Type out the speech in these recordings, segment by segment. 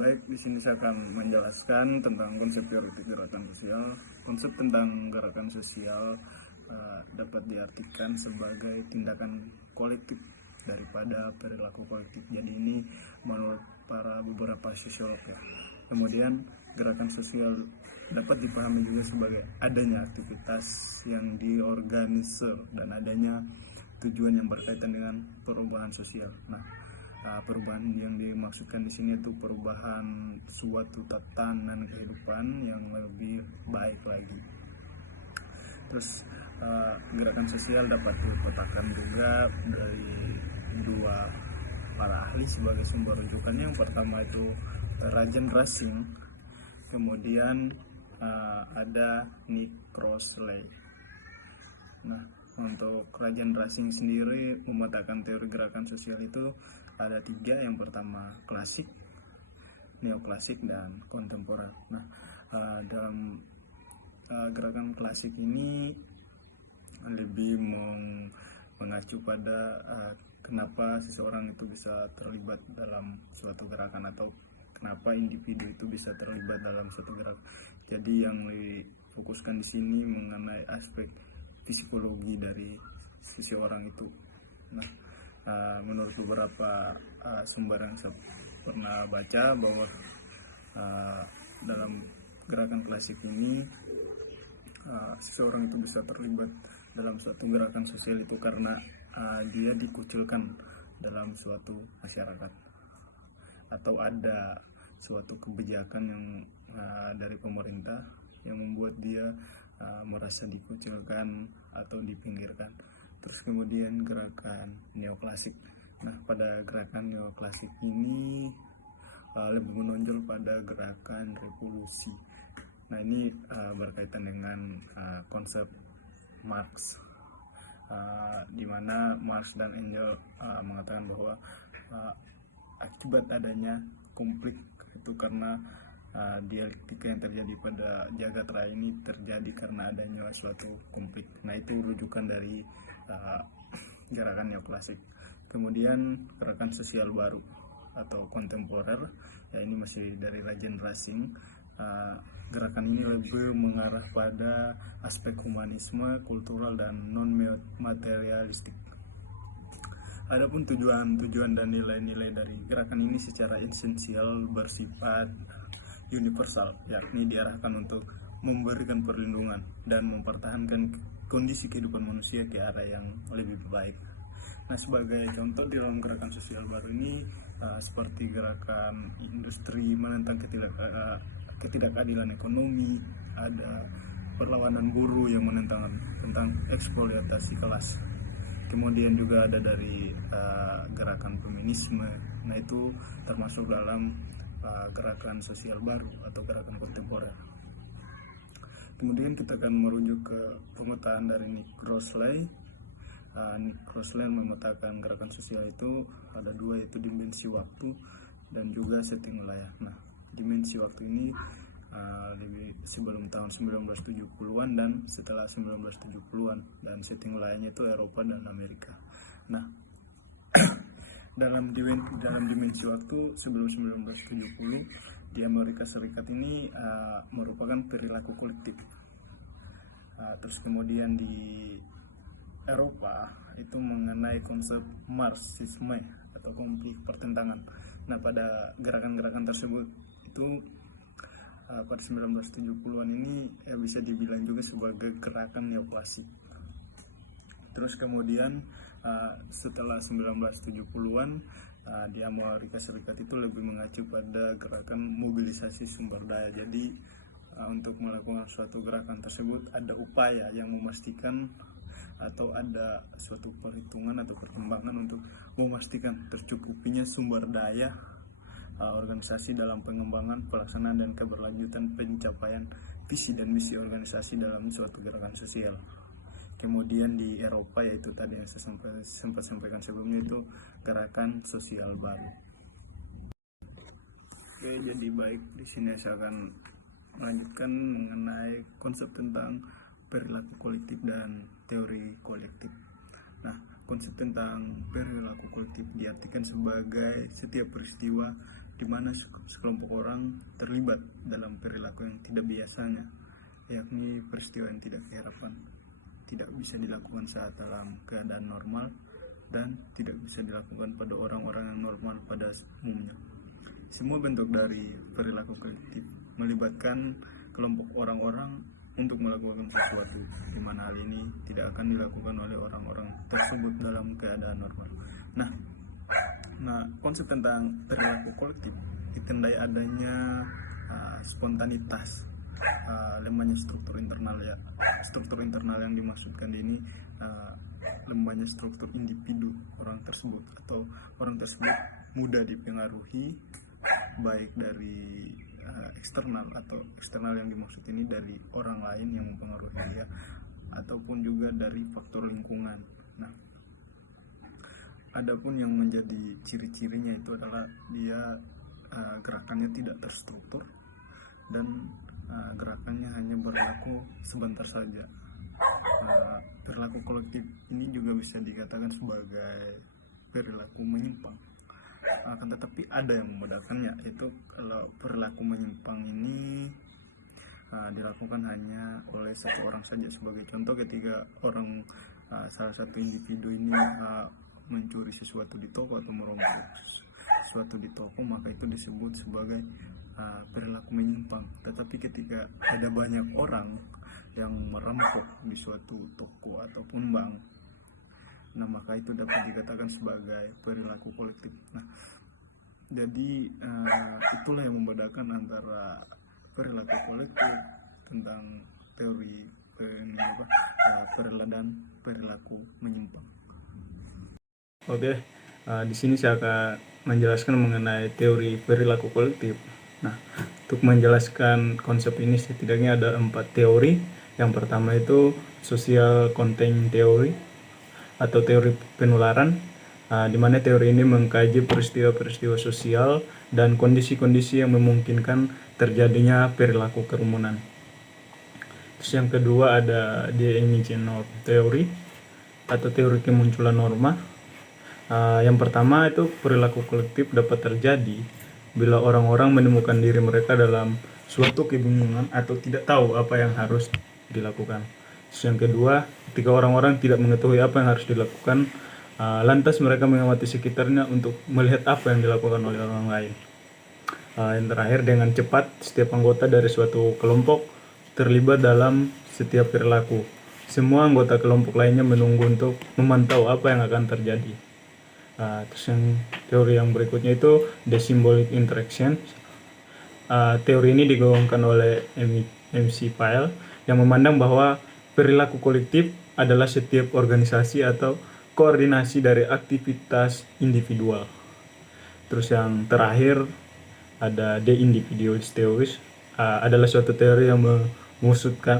baik, di sini saya akan menjelaskan tentang konsep teoretik gerakan sosial. Konsep tentang gerakan sosial dapat diartikan sebagai tindakan kolektif daripada perilaku kolektif. Jadi ini menurut para beberapa sosiolog ya. Kemudian gerakan sosial dapat dipahami juga sebagai adanya aktivitas yang diorganisir dan adanya tujuan yang berkaitan dengan perubahan sosial. Perubahan yang dimaksudkan di sini itu perubahan suatu tatanan kehidupan yang lebih baik lagi. Terus gerakan sosial dapat dipetakan juga dari dua para ahli sebagai sumber rujukannya. Yang pertama itu Rajan Racing, kemudian ada Nick Crossley. Nah, untuk Rajan Racing sendiri memetakan teori gerakan sosial itu ada tiga. Yang pertama klasik, neoklasik, dan kontemporer. Nah, dalam gerakan klasik ini lebih mengacu pada kenapa seseorang itu bisa terlibat dalam suatu gerakan atau kenapa individu itu bisa terlibat dalam suatu gerakan. Jadi yang difokuskan di sini mengenai aspek psikologi dari seseorang itu. Nah, menurut beberapa sumber yang saya pernah baca bahwa dalam gerakan klasik ini seseorang itu bisa terlibat dalam suatu gerakan sosial itu karena dia dikucilkan dalam suatu masyarakat atau ada suatu kebijakan yang dari pemerintah yang membuat dia merasa dikucilkan atau dipinggirkan. Terus kemudian gerakan neoklasik. Nah, pada gerakan neoklasik ini lebih menonjol pada gerakan revolusi. Nah, ini berkaitan dengan konsep Marx, di mana Marx dan Engels mengatakan bahwa akibat adanya konflik itu karena dialektika yang terjadi pada jagat raya ini terjadi karena adanya suatu konflik. Nah, itu rujukan dari gerakan neoklasik. Kemudian gerakan sosial baru atau kontemporer, ya ini masih dari Rajan Racing. Gerakan ini lebih mengarah pada aspek humanisme, kultural, dan non materialistik. Adapun tujuan dan nilai-nilai dari gerakan ini secara esensial bersifat universal, yakni diarahkan untuk memberikan perlindungan dan mempertahankan kondisi kehidupan manusia ke arah yang lebih baik. Nah, sebagai contoh di dalam gerakan sosial baru ini seperti gerakan industri menentang ketidakadilan ekonomi, ada perlawanan buruh yang menentang tentang eksploitasi kelas. Kemudian juga ada dari gerakan feminisme. Nah, itu termasuk dalam gerakan sosial baru atau gerakan kontemporer. Kemudian kita akan merujuk ke pemetaan dari Nick Crossley. Nick Crossley memetakan gerakan sosial itu ada dua, yaitu dimensi waktu dan juga setting wilayah. Nah, dimensi waktu ini lebih sebelum tahun 1970-an dan setelah 1970-an, dan setting wilayahnya itu Eropa dan Amerika. Nah, dalam dimensi waktu sebelum 1970 di Amerika Serikat ini merupakan perilaku kolektif. Terus kemudian di Eropa itu mengenai konsep Marxisme atau konflik pertentangan. Nah, pada gerakan-gerakan tersebut itu pada 1970-an ini bisa dibilang juga sebagai gerakan neoklasik. Terus kemudian setelah 1970-an di Amerika Serikat itu lebih mengacu pada gerakan mobilisasi sumber daya. Jadi untuk melakukan suatu gerakan tersebut ada upaya yang memastikan atau ada suatu perhitungan atau perkembangan untuk memastikan tercukupinya sumber daya organisasi dalam pengembangan, pelaksanaan, dan keberlanjutan pencapaian visi dan misi organisasi dalam suatu gerakan sosial. Kemudian di Eropa, yaitu tadi yang saya sempat sampaikan sebelumnya, itu gerakan sosial baru. Oke, jadi baik, di sini saya akan melanjutkan mengenai konsep tentang perilaku kolektif dan teori kolektif. Nah, konsep tentang perilaku kolektif diartikan sebagai setiap peristiwa di mana sekelompok orang terlibat dalam perilaku yang tidak biasanya, yakni peristiwa yang tidak keharapan, tidak bisa dilakukan saat dalam keadaan normal, dan tidak bisa dilakukan pada orang-orang yang normal pada umumnya. Semua bentuk dari perilaku kolektif melibatkan kelompok orang-orang untuk melakukan sesuatu, di mana hal ini tidak akan dilakukan oleh orang-orang tersebut dalam keadaan normal. Nah, konsep tentang perilaku kolektif ditandai adanya spontanitas, lemahnya struktur internal ya. Struktur internal yang dimaksudkan ini lemahnya struktur individu orang tersebut, atau orang tersebut mudah dipengaruhi baik dari eksternal, atau eksternal yang dimaksud ini dari orang lain yang mempengaruhi dia, ataupun juga dari faktor lingkungan. Nah, adapun yang menjadi ciri-cirinya itu adalah dia gerakannya tidak terstruktur dan gerakannya hanya berlaku sebentar saja. Perilaku kolektif ini juga bisa dikatakan sebagai perilaku menyimpang. Akan tetapi ada yang membedakannya, itu kalau perilaku menyimpang ini dilakukan hanya oleh satu orang saja. Sebagai contoh, ketika salah satu individu ini mencuri sesuatu di toko atau merombak sesuatu di toko, maka itu disebut sebagai perilaku menyimpang. Tetapi ketika ada banyak orang yang merampok di suatu toko ataupun bank, nah maka itu dapat dikatakan sebagai perilaku kolektif. Nah, jadi itulah yang membedakan antara perilaku kolektif tentang teori dan perilaku menyimpang. Oke, di sini saya akan menjelaskan mengenai teori perilaku kolektif. Nah, untuk menjelaskan konsep ini setidaknya ada 4 teori. Yang pertama itu social containment theory atau teori penularan, di mana teori ini mengkaji peristiwa-peristiwa sosial dan kondisi-kondisi yang memungkinkan terjadinya perilaku kerumunan. Terus yang kedua ada the emergent norm theory atau teori kemunculan norma. Yang pertama itu perilaku kolektif dapat terjadi bila orang-orang menemukan diri mereka dalam suatu kebingungan atau tidak tahu apa yang harus dilakukan. Terus yang kedua, ketika orang-orang tidak mengetahui apa yang harus dilakukan, lantas mereka mengamati sekitarnya untuk melihat apa yang dilakukan oleh orang lain. Yang terakhir, dengan cepat setiap anggota dari suatu kelompok terlibat dalam setiap perilaku. Semua anggota kelompok lainnya menunggu untuk memantau apa yang akan terjadi. Terus yang teori yang berikutnya itu the symbolic interaction. Teori ini digaungkan oleh MC Pyle yang memandang bahwa perilaku kolektif adalah setiap organisasi atau koordinasi dari aktivitas individual. Terus yang terakhir ada the individualist theory, adalah suatu teori yang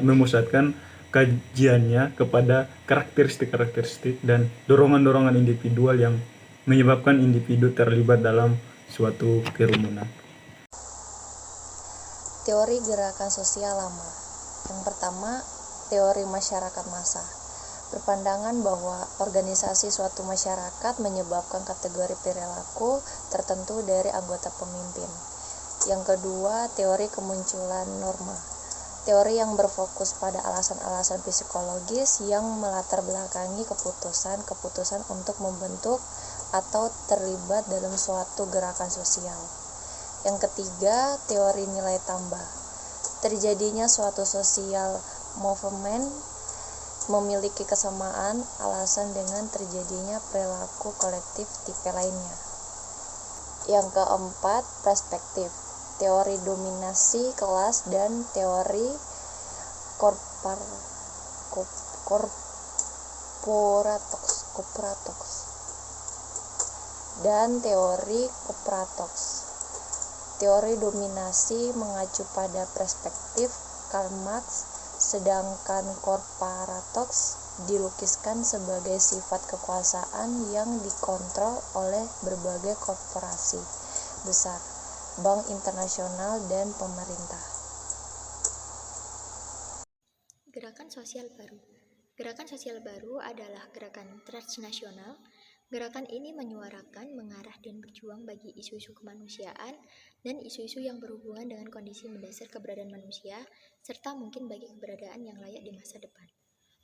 memusatkan kajiannya kepada karakteristik dan dorongan-dorongan individual yang menyebabkan individu terlibat dalam suatu kerumunan. Teori gerakan sosial lama. Yang pertama, teori masyarakat massa. Berpandangan bahwa organisasi suatu masyarakat menyebabkan kategori perilaku tertentu dari anggota pemimpin. Yang kedua, teori kemunculan norma. Teori yang berfokus pada alasan-alasan psikologis yang melatar belakangi keputusan untuk membentuk atau terlibat dalam suatu gerakan sosial. Yang ketiga, teori nilai tambah. Terjadinya suatu social movement memiliki kesamaan alasan dengan terjadinya perilaku kolektif tipe lainnya. Yang keempat, perspektif. Teori dominasi kelas dan teori korporatoks dan teori kopratoks. Teori dominasi mengacu pada perspektif Karl Marx, sedangkan korporatoks dilukiskan sebagai sifat kekuasaan yang dikontrol oleh berbagai korporasi besar, bank internasional, dan pemerintah. Gerakan sosial baru. Gerakan sosial baru adalah gerakan transnasional Gerakan ini menyuarakan, mengarah, dan berjuang bagi isu-isu kemanusiaan dan isu-isu yang berhubungan dengan kondisi mendasar keberadaan manusia, serta mungkin bagi keberadaan yang layak di masa depan.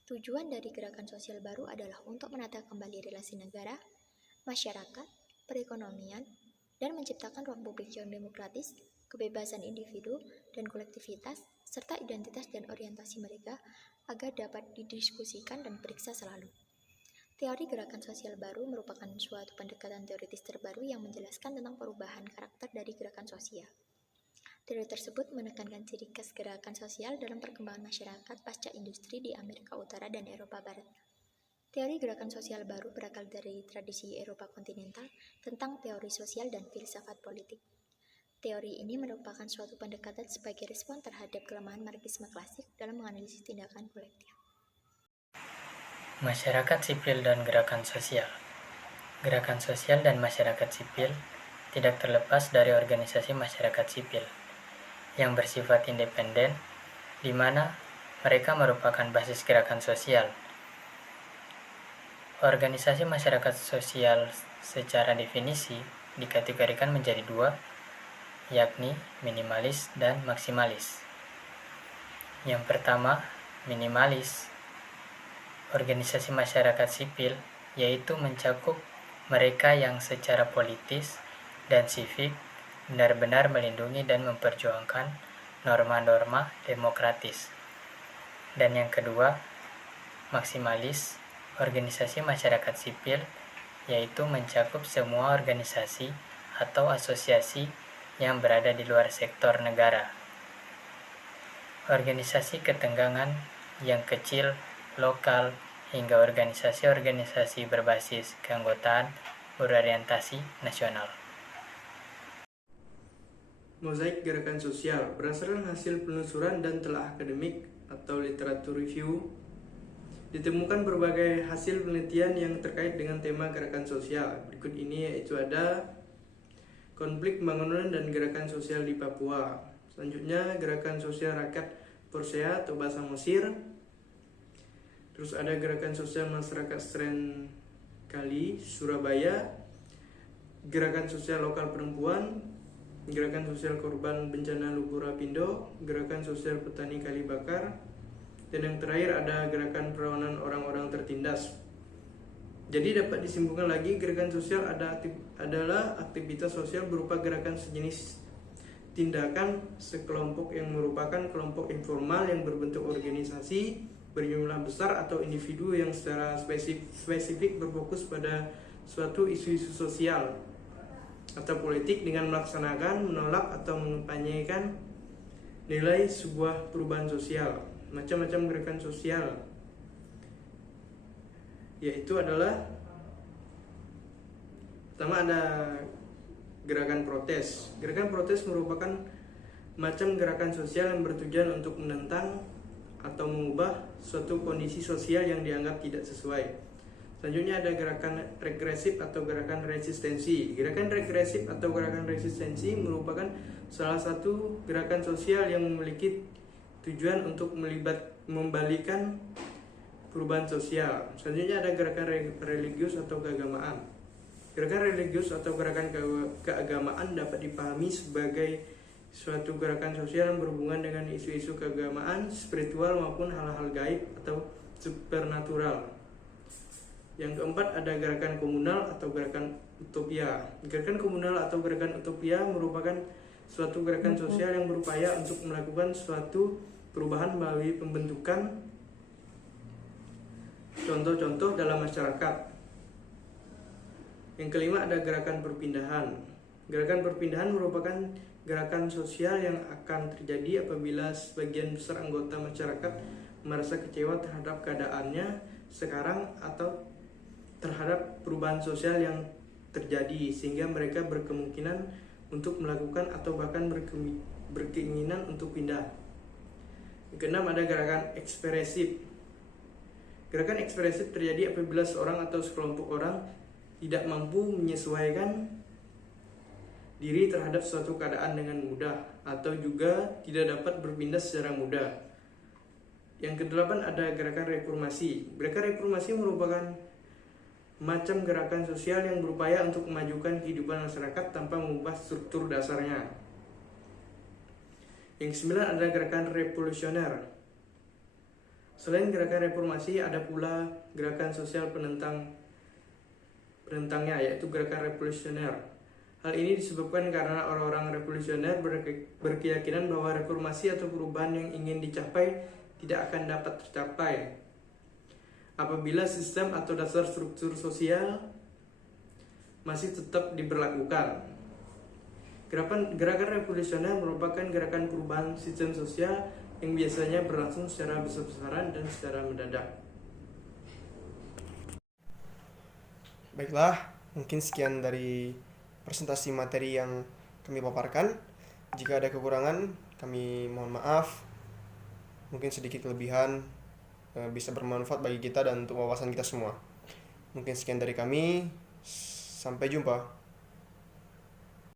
Tujuan dari gerakan sosial baru adalah untuk menata kembali relasi negara, masyarakat, perekonomian, dan menciptakan ruang publik yang demokratis, kebebasan individu dan kolektivitas, serta identitas dan orientasi mereka agar dapat didiskusikan dan diperiksa selalu. Teori gerakan sosial baru merupakan suatu pendekatan teoritis terbaru yang menjelaskan tentang perubahan karakter dari gerakan sosial. Teori tersebut menekankan ciri khas gerakan sosial dalam perkembangan masyarakat pasca industri di Amerika Utara dan Eropa Barat. Teori gerakan sosial baru berakar dari tradisi Eropa kontinental tentang teori sosial dan filsafat politik. Teori ini merupakan suatu pendekatan sebagai respon terhadap kelemahan marxisme klasik dalam menganalisis tindakan kolektif. Masyarakat sipil dan gerakan sosial. Gerakan sosial dan masyarakat sipil tidak terlepas dari organisasi masyarakat sipil yang bersifat independen, di mana mereka merupakan basis gerakan sosial. Organisasi masyarakat sosial secara definisi dikategorikan menjadi dua, yakni minimalis dan maksimalis. Yang pertama, minimalis. Organisasi masyarakat sipil yaitu mencakup mereka yang secara politis dan sivik benar-benar melindungi dan memperjuangkan norma-norma demokratis. Dan yang kedua, maksimalis. Organisasi masyarakat sipil yaitu mencakup semua organisasi atau asosiasi yang berada di luar sektor negara. Organisasi ketenggangan yang kecil, lokal, hingga organisasi-organisasi berbasis keanggotaan berorientasi nasional. Mozaik gerakan sosial berdasarkan hasil penelusuran dan telah akademik atau literatur review, ditemukan berbagai hasil penelitian yang terkait dengan tema gerakan sosial. Berikut ini yaitu ada konflik pembangunan dan gerakan sosial di Papua. Selanjutnya gerakan sosial rakyat Persea atau bahasa Mesir. Terus ada gerakan sosial masyarakat Sren Kali, Surabaya, gerakan sosial lokal perempuan, gerakan sosial korban bencana Lupurapindo, gerakan sosial petani Kalibakar, dan yang terakhir ada gerakan perlawanan orang-orang tertindas. Jadi dapat disimpulkan lagi gerakan sosial adalah aktivitas sosial berupa gerakan sejenis tindakan sekelompok yang merupakan kelompok informal yang berbentuk organisasi berjumlah besar atau individu yang secara spesifik berfokus pada suatu isu-isu sosial atau politik dengan melaksanakan, menolak atau mengampanyekan nilai sebuah perubahan sosial. Macam-macam gerakan sosial yaitu adalah pertama ada gerakan protes. Gerakan protes merupakan macam gerakan sosial yang bertujuan untuk menentang atau mengubah suatu kondisi sosial yang dianggap tidak sesuai. Selanjutnya ada gerakan regresif atau gerakan resistensi. Gerakan regresif atau gerakan resistensi merupakan salah satu gerakan sosial yang memiliki tujuan untuk membalikan perubahan sosial. Selanjutnya ada gerakan religius atau keagamaan. Gerakan religius atau gerakan keagamaan dapat dipahami sebagai suatu gerakan sosial yang berhubungan dengan isu-isu keagamaan, spiritual maupun hal-hal gaib atau supernatural. Yang keempat ada gerakan komunal atau gerakan utopia. Gerakan komunal atau gerakan utopia merupakan suatu gerakan sosial yang berupaya untuk melakukan suatu perubahan melalui pembentukan contoh-contoh dalam masyarakat. Yang kelima ada gerakan perpindahan. Gerakan perpindahan merupakan gerakan sosial yang akan terjadi apabila sebagian besar anggota masyarakat merasa kecewa terhadap keadaannya sekarang atau terhadap perubahan sosial yang terjadi, sehingga mereka berkemungkinan untuk melakukan atau bahkan berkeinginan untuk pindah. Yang keenam ada gerakan ekspresif. Gerakan ekspresif terjadi apabila seorang atau sekelompok orang tidak mampu menyesuaikan diri terhadap suatu keadaan dengan mudah atau juga tidak dapat berpindah secara mudah. Yang kedelapan ada gerakan reformasi. Gerakan reformasi merupakan macam gerakan sosial yang berupaya untuk memajukan kehidupan masyarakat tanpa mengubah struktur dasarnya. Yang kesembilan adalah gerakan revolusioner. Selain gerakan reformasi, ada pula gerakan sosial penentangnya, yaitu gerakan revolusioner. Hal ini disebabkan karena orang-orang revolusioner berkeyakinan bahwa reformasi atau perubahan yang ingin dicapai tidak akan dapat tercapai apabila sistem atau dasar struktur sosial masih tetap diberlakukan. Gerakan revolusioner merupakan gerakan perubahan sistem sosial yang biasanya berlangsung secara besar-besaran dan secara mendadak. Baiklah, mungkin sekian dari presentasi materi yang kami paparkan. Jika ada kekurangan, kami mohon maaf. Mungkin sedikit kelebihan bisa bermanfaat bagi kita dan untuk wawasan kita semua. Mungkin sekian dari kami. Sampai jumpa.